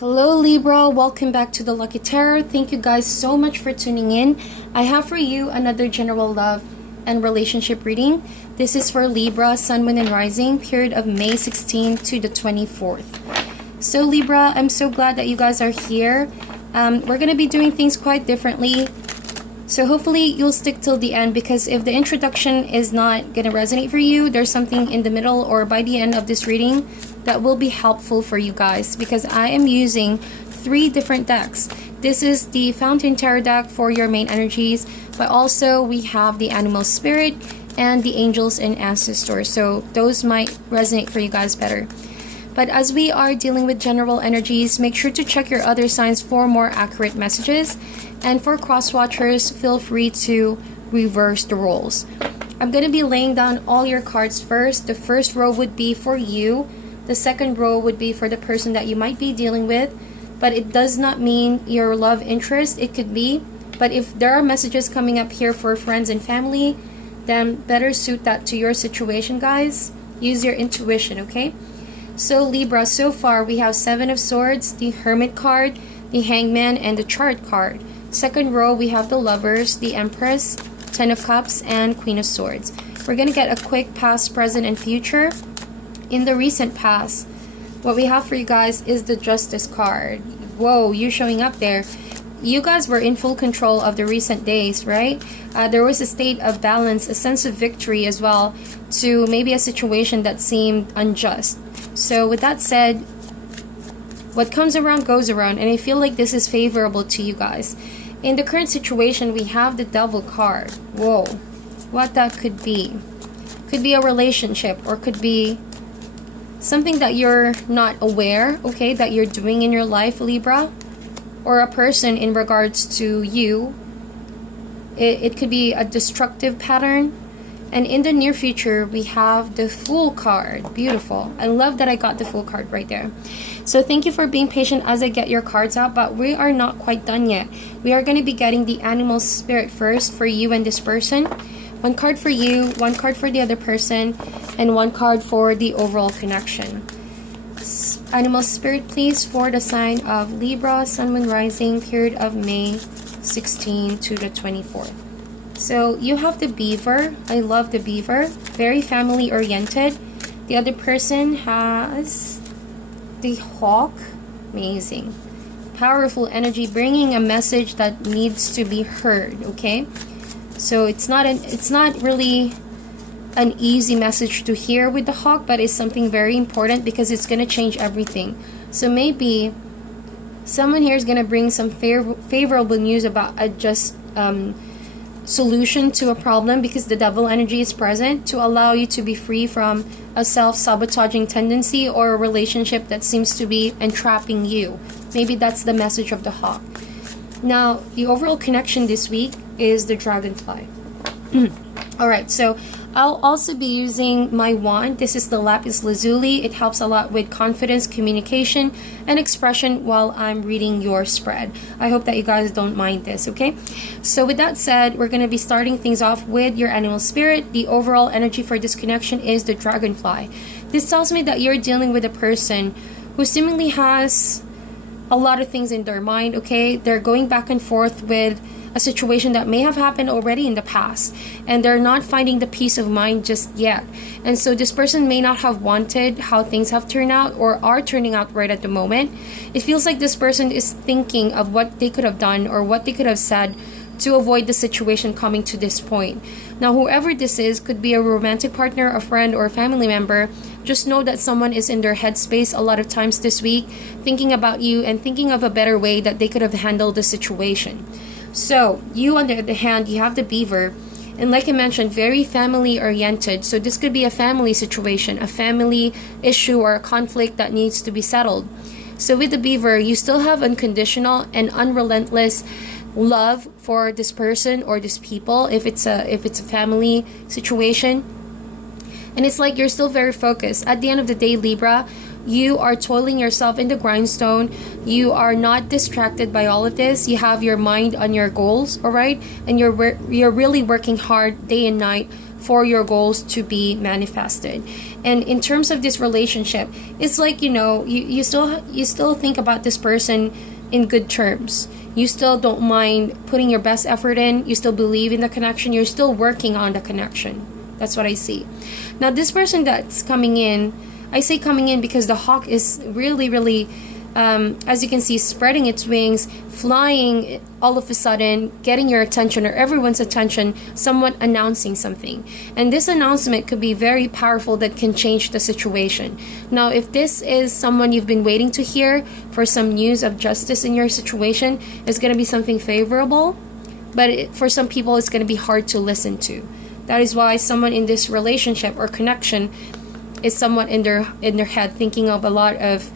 Hello Libra, welcome back to the Lucky Tarot. Thank you guys so much for tuning in. I have for you another general love and relationship reading. This is for Libra, Sun, Moon, and Rising, period of May 16 to the 24th. So Libra, I'm so glad that you guys are here. We're going to be doing things quite differently. So hopefully you'll stick till the end, because if the introduction is not going to resonate for you, there's something in the middle or by the end of this reading that will be helpful for you guys, because I am using 3 different decks. This is the Fountain Tarot deck for your main energies, but also we have the Animal Spirit and the Angels and Ancestors. So those might resonate for you guys better. But as we are dealing with general energies, make sure to check your other signs for more accurate messages. And for cross-watchers, feel free to reverse the roles. I'm going to be laying down all your cards first. The first row would be for you. The second row would be for the person that you might be dealing with. But it does not mean your love interest. It could be. But if there are messages coming up here for friends and family, then better suit that to your situation, guys. Use your intuition, okay? So Libra, so far we have 7 of Swords, the Hermit card, the Hangman, and the Chariot card. Second row, we have the Lovers, the Empress, 10 of Cups, and Queen of Swords. We're going to get a quick past, present, and future. In the recent past, what we have for you guys is the Justice card. Whoa, you're showing up there. You guys were in full control of the recent days, right? There was a state of balance, a sense of victory as well, to maybe a situation that seemed unjust. So with that said, what comes around goes around, and I feel like this is favorable to you guys. In the current situation, we have the Devil card. Whoa, what that could be. Could be a relationship, or could be something that you're not aware, okay, that you're doing in your life, Libra. Or a person in regards to you. It could be a destructive pattern. And in the near future, we have the Fool card. Beautiful. I love that I got the Fool card right there. So thank you for being patient as I get your cards out, but we are not quite done yet. We are going to be getting the Animal Spirit first for you and this person. 1 card for you, 1 card for the other person, and 1 card for the overall connection. Animal Spirit, please, for the sign of Libra, Sun, Moon, Rising, period of May 16 to the 24th. So you have the Beaver. I love the Beaver. Very family oriented. The other person has the Hawk. Amazing. Powerful energy, bringing a message that needs to be heard, okay? So it's not really an easy message to hear with the Hawk, but it's something very important because it's going to change everything. So maybe someone here is going to bring some favorable news about a just solution to a problem, because the Devil energy is present, to allow you to be free from a self-sabotaging tendency or a relationship that seems to be entrapping you. Maybe that's the message of the Hawk. Now, the overall connection this week is the Dragonfly. Alright, so I'll also be using my wand. This is the Lapis Lazuli. It helps a lot with confidence, communication, and expression while I'm reading your spread. I hope that you guys don't mind this, okay? So with that said, we're going to be starting things off with your Animal Spirit. The overall energy for this connection is the Dragonfly. This tells me that you're dealing with a person who seemingly has a lot of things in their mind, okay? They're going back and forth with a situation that may have happened already in the past, and they're not finding the peace of mind just yet. And so this person may not have wanted how things have turned out or are turning out right at the moment. It feels like this person is thinking of what they could have done or what they could have said to avoid the situation coming to this point. Now, whoever this is, could be a romantic partner, a friend, or a family member. Just know that someone is in their headspace a lot of times this week, thinking about you and thinking of a better way that they could have handled the situation. So, you on the other hand, you have the Beaver. And like I mentioned, very family oriented. So this could be a family situation, a family issue, or a conflict that needs to be settled. So with the Beaver, you still have unconditional and unrelentless love for this person or this people, if it's a family situation. And it's like you're still very focused. At the end of the day, Libra, You are toiling yourself in the grindstone. You are not distracted by all of this. You have your mind on your goals, all right? And you're really working hard day and night for your goals to be manifested. And in terms of this relationship, it's like, you still think about this person in good terms. You still don't mind putting your best effort in. You still believe in the connection. You're still working on the connection. That's what I see. Now, this person that's coming in, I say coming in because the hawk is really, really, as you can see, spreading its wings, flying all of a sudden, getting your attention or everyone's attention, somewhat announcing something. And this announcement could be very powerful that can change the situation. Now, if this is someone you've been waiting to hear for some news of justice in your situation, it's going to be something favorable. But for some people, it's going to be hard to listen to. That is why someone in this relationship or connection is somewhat in their head thinking of a lot of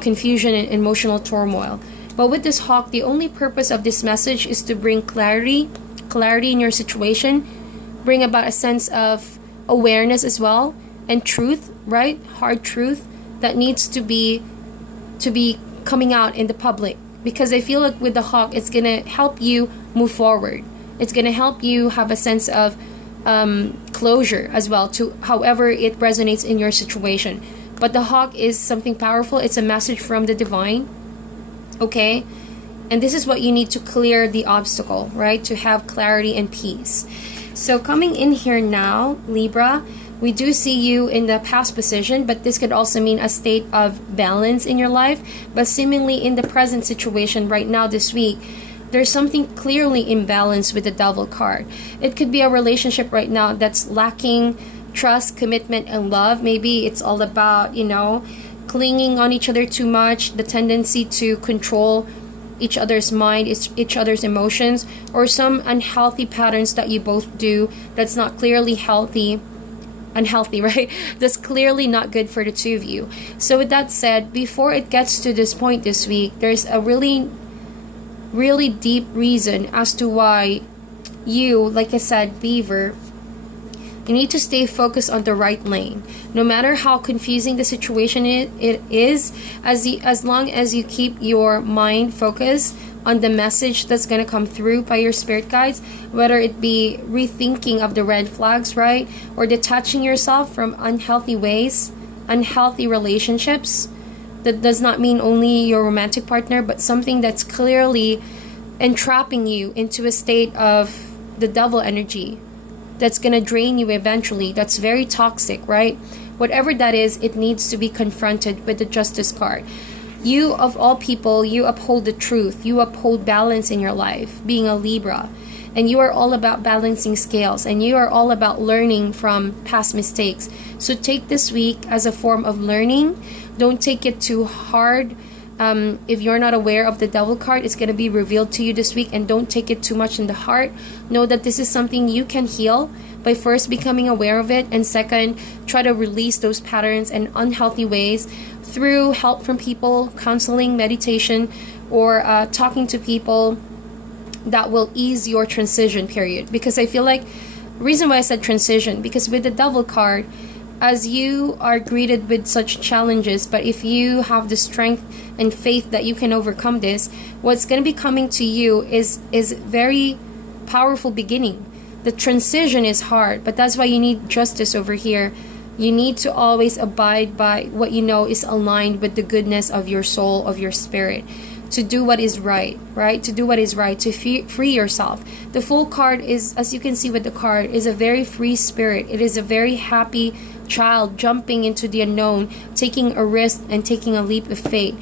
confusion and emotional turmoil. But with this hawk, the only purpose of this message is to bring clarity in your situation, bring about a sense of awareness as well, and truth, right? Hard truth that needs to be coming out in the public. Because I feel like with the hawk, it's gonna help you move forward. It's gonna help you have a sense of closure as well to however it resonates in your situation. But the hawk is something powerful. It's a message from the divine, okay? And this is what you need to clear the obstacle, right? To have clarity and peace. So coming in here now, Libra, we do see you in the past position, but this could also mean a state of balance in your life. But seemingly in the present situation right now this week, there's something clearly imbalanced with the Devil card. It could be a relationship right now that's lacking trust, commitment, and love. Maybe it's all about, clinging on each other too much, the tendency to control each other's mind, each other's emotions, or some unhealthy patterns that you both do that's not clearly unhealthy, right? That's clearly not good for the two of you. So with that said, before it gets to this point this week, there's a really deep reason as to why you, like I said, Beaver, you need to stay focused on the right lane. No matter how confusing the situation it is, as long as you keep your mind focused on the message that's going to come through by your spirit guides, whether it be rethinking of the red flags, right? Or detaching yourself from unhealthy ways, unhealthy relationships. That does not mean only your romantic partner, but something that's clearly entrapping you into a state of the devil energy that's going to drain you eventually, that's very toxic, right? Whatever that is, it needs to be confronted with the Justice card. You, of all people, you uphold the truth. You uphold balance in your life, being a Libra. And you are all about balancing scales, and you are all about learning from past mistakes. So take this week as a form of learning. Don't take it too hard. If you're not aware of the Devil card, it's going to be revealed to you this week, and don't take it too much in the heart. Know that this is something you can heal by first becoming aware of it, and second, try to release those patterns and unhealthy ways through help from people, counseling, meditation, or talking to people that will ease your transition period. Because I feel like, reason why I said transition, because with the Devil card, as you are greeted with such challenges, but if you have the strength and faith that you can overcome this, what's going to be coming to you is very powerful beginning. The transition is hard, but that's why you need justice over here. You need to always abide by what you know is aligned with the goodness of your soul, of your spirit. To do what is right, right? To do what is right, to free yourself. The Fool card is, as you can see with the card, is a very free spirit. It is a very happy child jumping into the unknown, taking a risk and taking a leap of faith.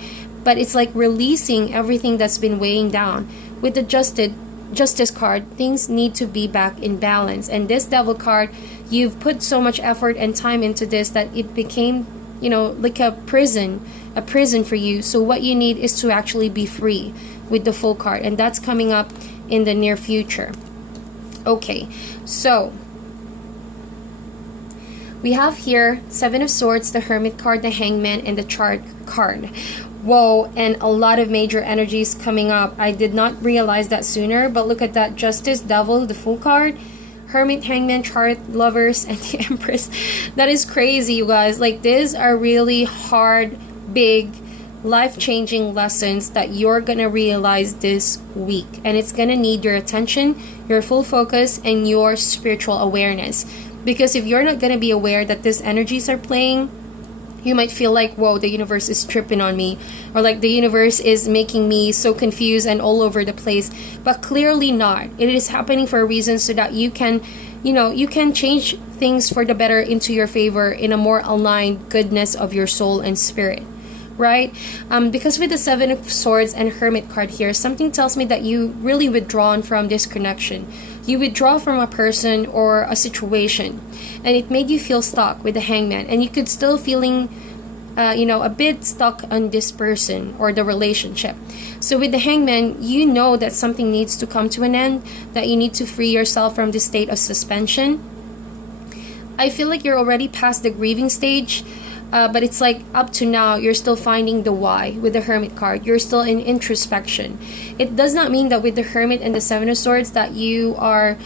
But it's like releasing everything that's been weighing down. With the Justice card, things need to be back in balance. And this Devil card, you've put so much effort and time into this that it became, like a prison for you. So what you need is to actually be free with the Fool card, and that's coming up in the near future. Okay, so we have here Seven of Swords, the Hermit card, the Hangman, and the Chart card. Whoa, and a lot of major energies coming up. I did not realize that sooner, but look at that. Justice, Devil, the Fool card, Hermit, Hangman, Chariot, Lovers, and the Empress. That is crazy, you guys. Like, these are really hard, big, life-changing lessons that you're gonna realize this week, and it's gonna need your attention, your full focus, and your spiritual awareness. Because if you're not gonna be aware that these energies are playing, you might feel like, whoa, the universe is tripping on me, or like the universe is making me so confused and all over the place. But clearly not. It is happening for a reason, so that you can, you can change things for the better into your favor in a more aligned goodness of your soul and spirit. Right? Because with the Seven of Swords and Hermit card here, something tells me that you really withdrawn from this connection. You withdraw from a person or a situation, and it made you feel stuck with the Hangman, and you could still feeling a bit stuck on this person or the relationship. So with the Hangman, you know that something needs to come to an end, that you need to free yourself from this state of suspension. I feel like you're already past the grieving stage. But it's like up to now, you're still finding the why with the Hermit card. You're still in introspection. It does not mean that with the Hermit and the Seven of Swords that you are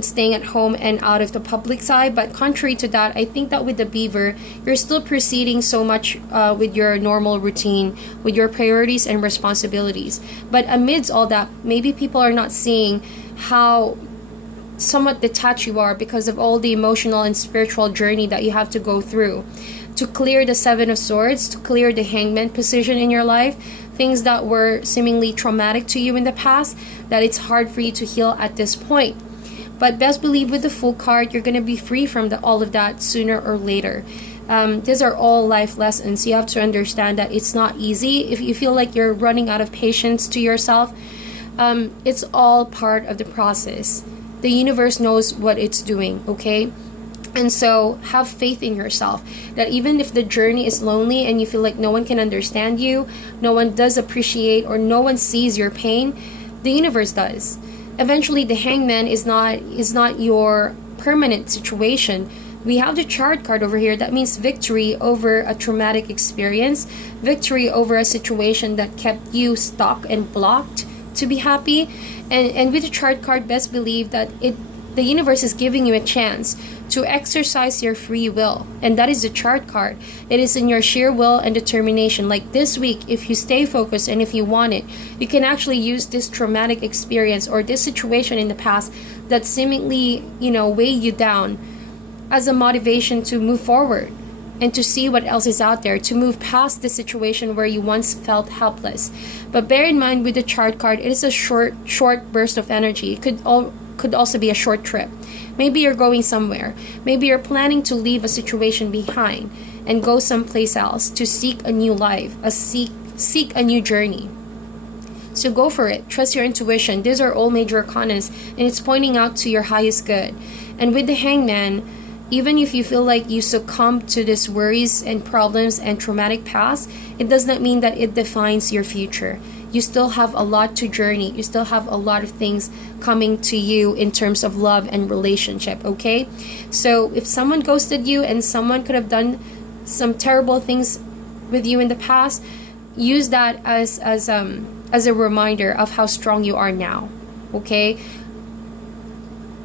staying at home and out of the public side. But contrary to that, I think that with the Beaver, you're still proceeding so much with your normal routine, with your priorities and responsibilities. But amidst all that, maybe people are not seeing how somewhat detached you are because of all the emotional and spiritual journey that you have to go through to clear the Seven of Swords, to clear the Hangman position in your life, things that were seemingly traumatic to you in the past, that it's hard for you to heal at this point. But best believe with the Fool card, you're going to be free from all of that sooner or later. These are all life lessons. You have to understand that it's not easy. If you feel like you're running out of patience to yourself, it's all part of the process. The universe knows what it's doing, okay? And so have faith in yourself that even if the journey is lonely and you feel like no one can understand you, no one does appreciate, or no one sees your pain, the universe does. Eventually, the Hangman is not your permanent situation. We have the Chariot card over here. That means victory over a traumatic experience, victory over a situation that kept you stuck and blocked to be happy. And with the Chariot card, best believe that the universe is giving you a chance to exercise your free will, and that is the Chariot card. It is in your sheer will and determination. Like this week, if you stay focused and if you want it, you can actually use this traumatic experience or this situation in the past that seemingly weigh you down as a motivation to move forward and to see what else is out there, to move past the situation where you once felt helpless. But bear in mind, with the Chariot card, it is a short burst of energy. It could also be a short trip. Maybe you're going somewhere. Maybe you're planning to leave a situation behind and go someplace else to seek a new life, seek a new journey. So go for it. Trust your intuition. These are all major arcanas, and it's pointing out to your highest good. And with the Hangman, even if you feel like you succumb to these worries and problems and traumatic past, it does not mean that it defines your future. You still have a lot to journey. You still have a lot of things coming to you in terms of love and relationship, okay? So if someone ghosted you and someone could have done some terrible things with you in the past, use that as a reminder of how strong you are now, okay?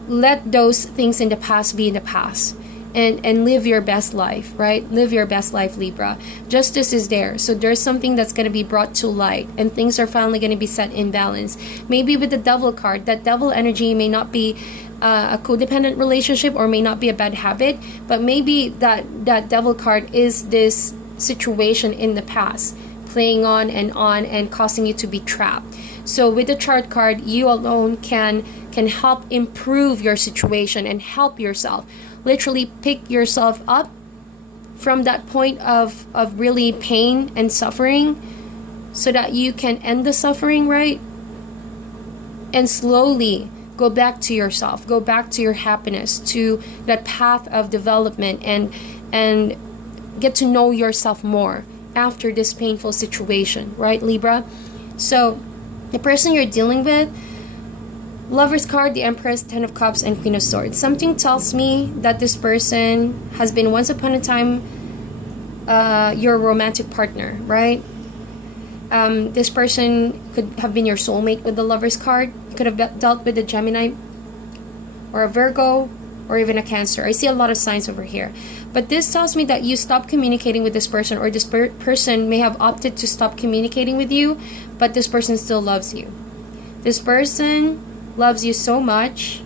Let those things in the past be in the past. And live your best life, right? Live your best life, Libra. Justice is there. So there's something that's going to be brought to light, and things are finally going to be set in balance. Maybe with the Devil card, that Devil energy may not be a codependent relationship or may not be a bad habit, but maybe that Devil card is this situation in the past, playing on and causing you to be trapped. So with the Chariot card, you alone can help improve your situation and help yourself. Literally pick yourself up from that point of really pain and suffering so that you can end the suffering, right? And slowly go back to yourself, go back to your happiness, to that path of development, and get to know yourself more after this painful situation, right, Libra? So the person you're dealing with, Lover's card, the Empress, Ten of Cups, and Queen of Swords. Something tells me that this person has been once upon a time your romantic partner, right? This person could have been your soulmate with the Lover's card. You could have dealt with the Gemini or a Virgo, or even a Cancer. I see a lot of signs over here. But this tells me that you stop communicating with this person, or this person may have opted to stop communicating with you, but this person still loves you. This person loves you so much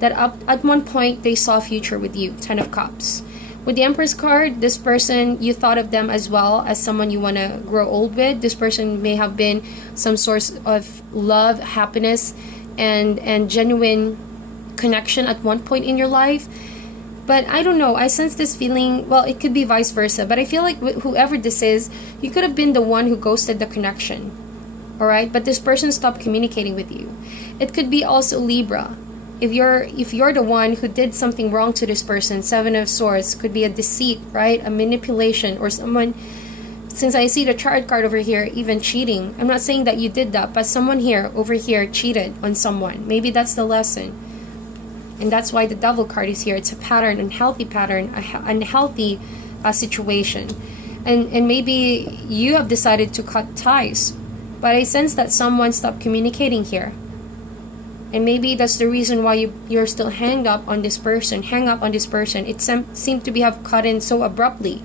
that at one point they saw a future with you. 10 of Cups. With the Empress card, this person, you thought of them as well as someone you want to grow old with. This person may have been some source of love, happiness, and genuine connection at one point in your life. But I don't know, I sense this feeling, well, it could be vice versa, but I feel like whoever this is, you could have been the one who ghosted the connection. Alright, but this person stopped communicating with you. It could be also Libra. If you're the one who did something wrong to this person, 7 of Swords, could be a deceit, right? A manipulation, or someone, since I see the Chariot card over here, even cheating. I'm not saying that you did that, but someone here, over here, cheated on someone. Maybe that's the lesson. And that's why the Devil card is here. It's a pattern, unhealthy pattern, unhealthy situation. And maybe you have decided to cut ties. But I sense that someone stopped communicating here. And maybe that's the reason why you're still hang up on this person. It seemed to be have cut in so abruptly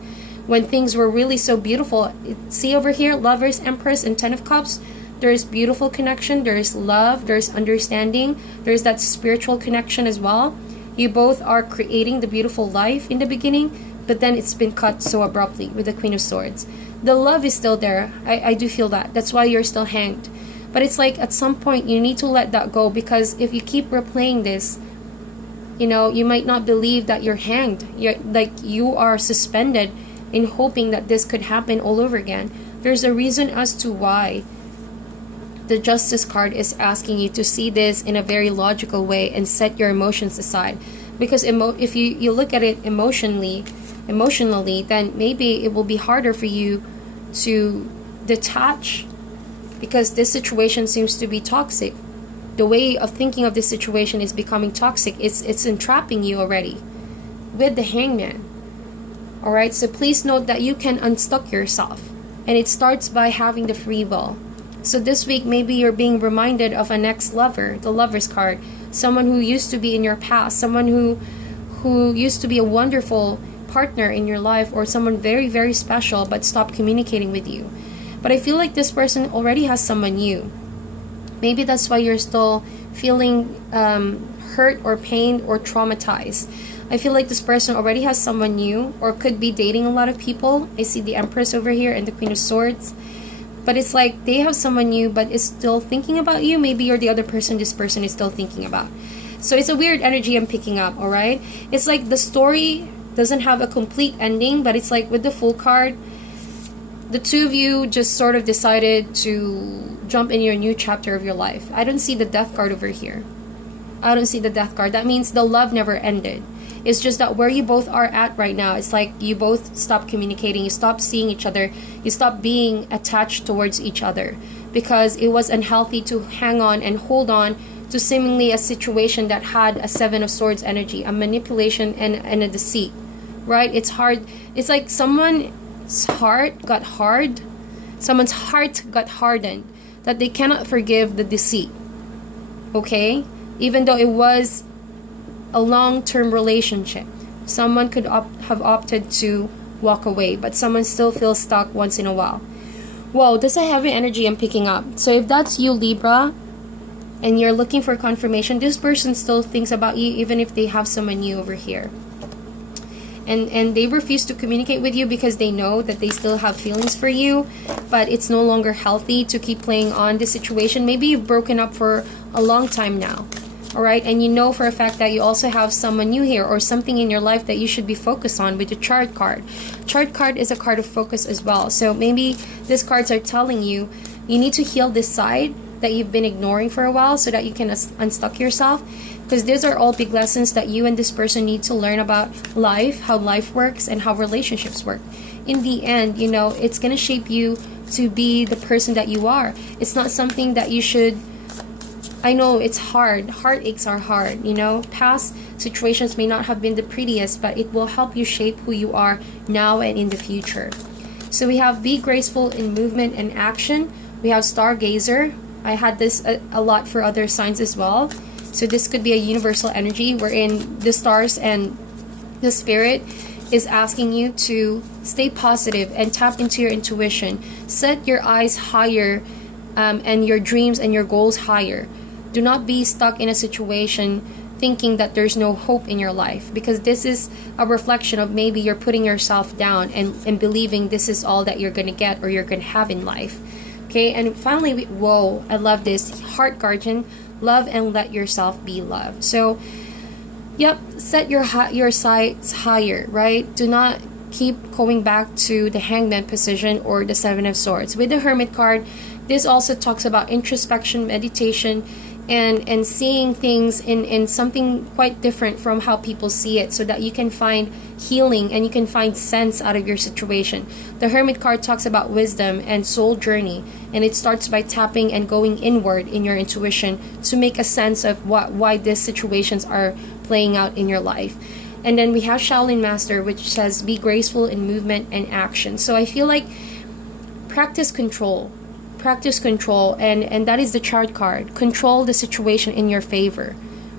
when things were really so beautiful. See over here, Lovers, Empress, and 10 of Cups. There's beautiful connection, there's love, there's understanding, there's that spiritual connection as well. You both are creating the beautiful life in the beginning, but then it's been cut so abruptly with the Queen of Swords. The love is still there. I do feel that. That's why you're still hanged. But it's like at some point you need to let that go, because if you keep replaying this, you know, you might not believe that you're hanged. You are suspended in hoping that this could happen all over again. There's a reason as to why the Justice card is asking you to see this in a very logical way and set your emotions aside. Because if you look at it emotionally, then maybe it will be harder for you to detach, because this situation seems to be toxic. The way of thinking of this situation is becoming toxic. It's entrapping you already with the Hangman. Alright, so please note that you can unstuck yourself, and it starts by having the free will. So this week, maybe you're being reminded of an ex-lover, the Lovers card, someone who used to be in your past, someone who used to be a wonderful partner in your life, or someone very, very special but stopped communicating with you. But I feel like this person already has someone new. Maybe that's why you're still feeling hurt or pained or traumatized. I feel like this person already has someone new, or could be dating a lot of people. I see the Empress over here and the Queen of Swords. But it's like they have someone new but is still thinking about you. Maybe you're the other person this person is still thinking about. So it's a weird energy I'm picking up, alright? It's like the story doesn't have a complete ending, but it's like with the Fool card, the two of you just sort of decided to jump in your new chapter of your life. I don't see the Death card over here. I don't see the Death card. That means the love never ended. It's just that where you both are at right now, it's like you both stopped communicating, you stopped seeing each other, you stopped being attached towards each other, because it was unhealthy to hang on and hold on to seemingly a situation that had a 7 of Swords energy, a manipulation and a deceit, right? It's hard. It's like someone's heart got hard, someone's heart got hardened, that they cannot forgive the deceit, okay? Even though it was a long-term relationship, someone could have opted to walk away, but someone still feels stuck once in a while. Whoa, this is a heavy energy I'm picking up. So if that's you, Libra, and you're looking for confirmation, this person still thinks about you even if they have someone new over here. And they refuse to communicate with you because they know that they still have feelings for you, but it's no longer healthy to keep playing on the situation. Maybe you've broken up for a long time now. Alright, and you know for a fact that you also have someone new here, or something in your life that you should be focused on with the Chart card. Chart card is a card of focus as well. So maybe these cards are telling you, you need to heal this side that you've been ignoring for a while so that you can unstuck yourself. Because these are all big lessons that you and this person need to learn about life, how life works, and how relationships work. In the end, you know, it's going to shape you to be the person that you are. It's not something that you should... I know it's hard. Heartaches are hard, you know. Past situations may not have been the prettiest, but it will help you shape who you are now and in the future. So we have be graceful in movement and action. We have stargazer. I had this a lot for other signs as well. So this could be a universal energy wherein the stars and the spirit is asking you to stay positive and tap into your intuition. Set your eyes higher, and your dreams and your goals higher. Do not be stuck in a situation thinking that there's no hope in your life, because this is a reflection of maybe you're putting yourself down and believing this is all that you're going to get or you're going to have in life. Okay, and finally, whoa, I love this. Heart Guardian, love and let yourself be loved. So, yep, set your sights higher, right? Do not keep going back to the Hangman position or the Seven of Swords. With the Hermit card, this also talks about introspection, meditation, and seeing things in something quite different from how people see it, so that you can find healing and you can find sense out of your situation. The Hermit card talks about wisdom and soul journey, and it starts by tapping and going inward in your intuition to make a sense of why these situations are playing out in your life. And then we have Shaolin Master, which says be graceful in movement and action. So I feel like practice control, and that is the Chart card. Control the situation in your favor,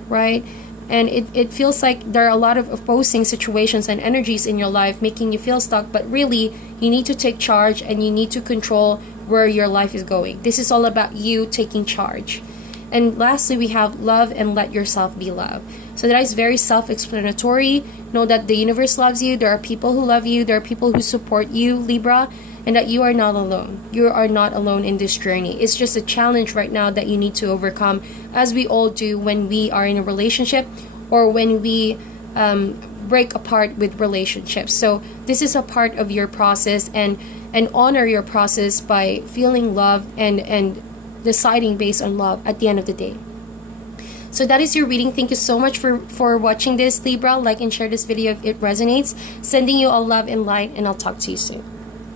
right? And it feels like there are a lot of opposing situations and energies in your life making you feel stuck, but really you need to take charge and you need to control where your life is going. This is all about you taking charge. And lastly, we have love and let yourself be loved. So that is very self-explanatory. Know that the universe loves you. There are people who love you. There are people who support you, Libra. And that you are not alone. You are not alone in this journey. It's just a challenge right now that you need to overcome, as we all do when we are in a relationship or when we break apart with relationships. So this is a part of your process, and honor your process by feeling love and deciding based on love at the end of the day. So that is your reading. Thank you so much for watching this, Libra. Like and share this video if it resonates. Sending you all love and light, and I'll talk to you soon.